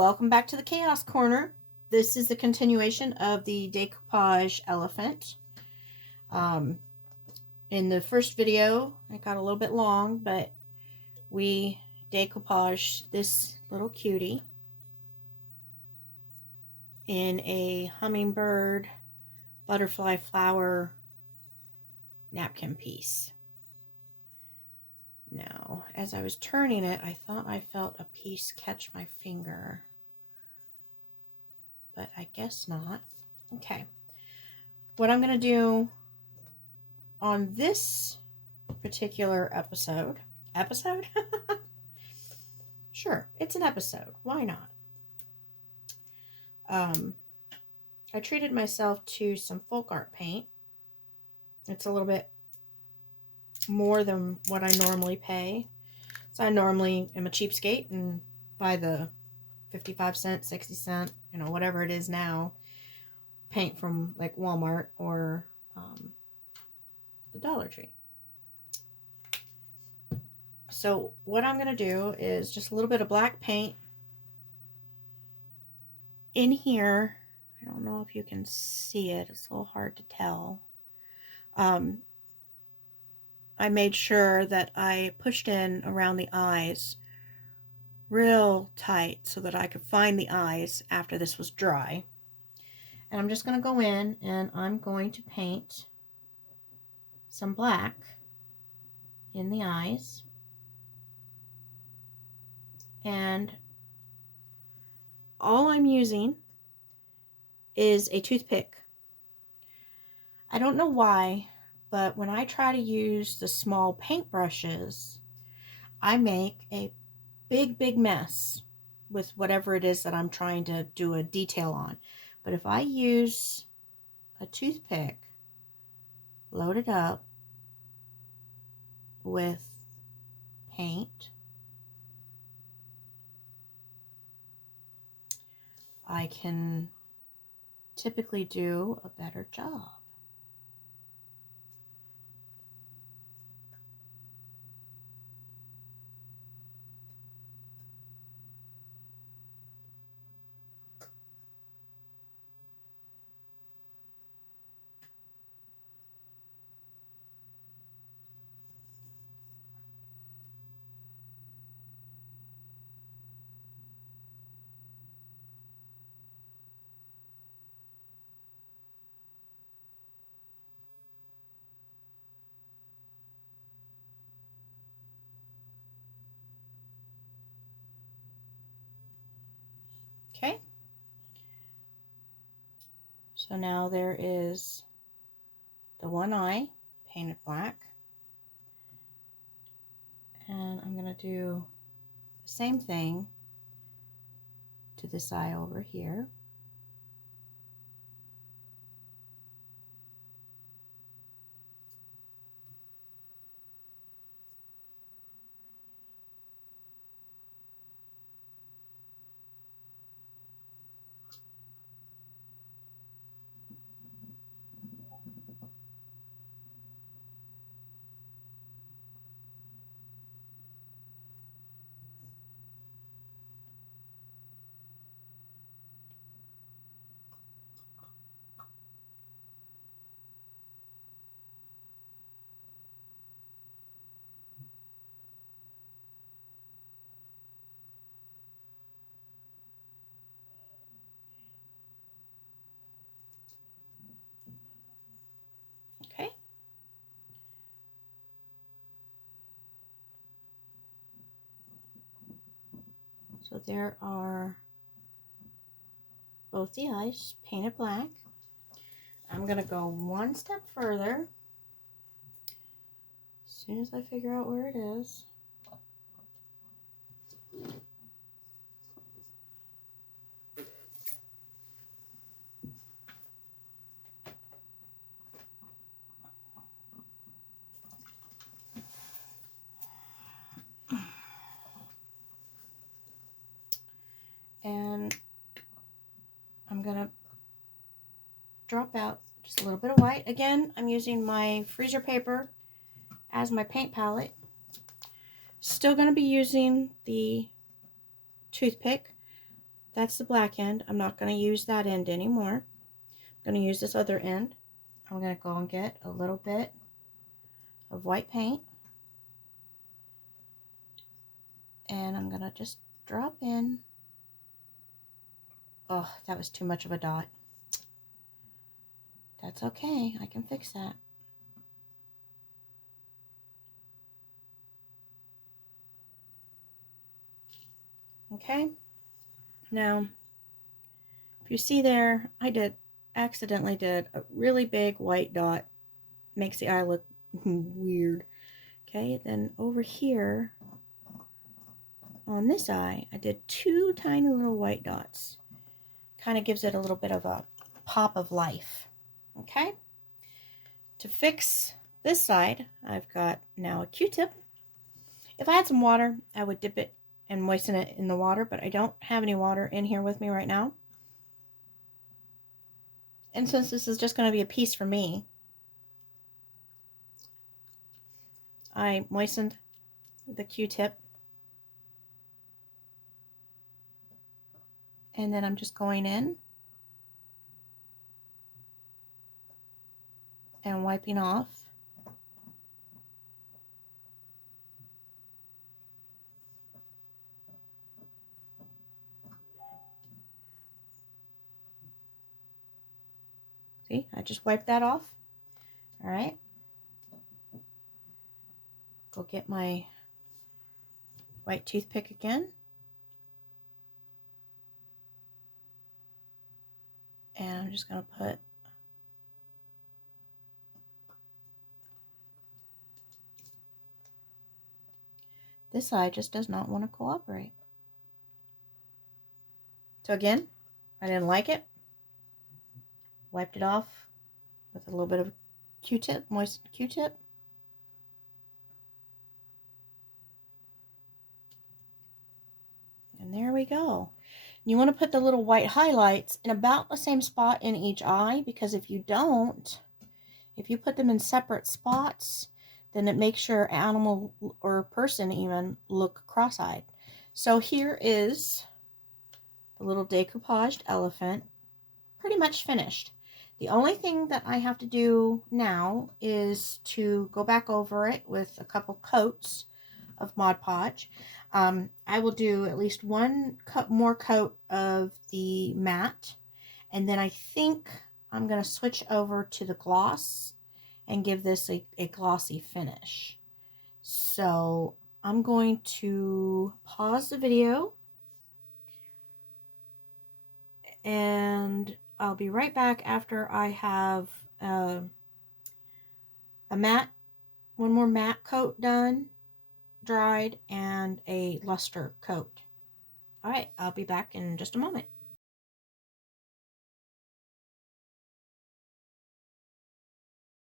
Welcome back to the Chaos Corner. This is the continuation of the Decoupage elephant. In the first video, it got a little bit long, but we decoupaged this little cutie in a hummingbird butterfly flower napkin piece. Now, as I was turning it, I thought I felt a piece catch my finger, but I guess not. Okay, what I'm going to do on this particular episode? Sure, it's an episode. Why not? I treated myself to some folk art paint. It's a little bit more than what I normally pay. So I normally am a cheapskate and buy the 55-cent, 60-cent, whatever it is now, paint from like Walmart or the Dollar Tree. So what I'm going to do is just a little bit of black paint in here. I don't know if you can see it. It's a little hard to tell. I made sure that I pushed in around the eyes real tight so that I could find the eyes after this was dry. And I'm just going to go in and I'm going to paint some black in the eyes. And all I'm using is a toothpick. I don't know why, but when I try to use the small paintbrushes, I make a big mess with whatever it is that I'm trying to do a detail on. But if I use a toothpick loaded up with paint, I can typically do a better job. Okay, so now there is the one eye painted black, and I'm going to do the same thing to this eye over here. Okay. So there are both the eyes painted black. I'm going to go one step further as soon as I figure out where it is. And I'm going to drop out just a little bit of white. Again, I'm using my freezer paper as my paint palette. Still going to be using the toothpick, That's the black end. I'm not going to use that end anymore. I'm going to use this other end. I'm going to go and get a little bit of white paint. And I'm going to just drop in. Oh, that was too much of a dot. That's okay. I can fix that. Okay. Now, if you see there, I accidentally did a really big white dot. Makes the eye look weird. Okay, then over here on this eye, I did 2 tiny little white dots. Kind of gives it a little bit of a pop of life. Okay, to fix this side, I've got now a Q-tip. If I had some water, I would dip it and moisten it in the water, but I don't have any water in here with me right now. And since this is just going to be a piece for me, I moistened the Q-tip. And then I'm just going in and wiping off. See, I just wiped that off. All right. Go get my white toothpick again. And I'm just going to put this side just does not want to cooperate. So again, I didn't like it. Wiped it off with a little bit of Q-tip, moist Q-tip. And there we go. You want to put the little white highlights in about the same spot in each eye, because if you don't, if you put them in separate spots, then it makes your animal or person even look cross-eyed. So here is the little decoupaged elephant, pretty much finished. The only thing that I have to do now is to go back over it with a couple coats of Mod Podge. I will do at least one more coat of the matte, and then I think I'm going to switch over to the gloss and give this a glossy finish. So I'm going to pause the video and I'll be right back after I have a matte, one more matte coat done, dried, and a luster coat. All right, I'll be back in just a moment.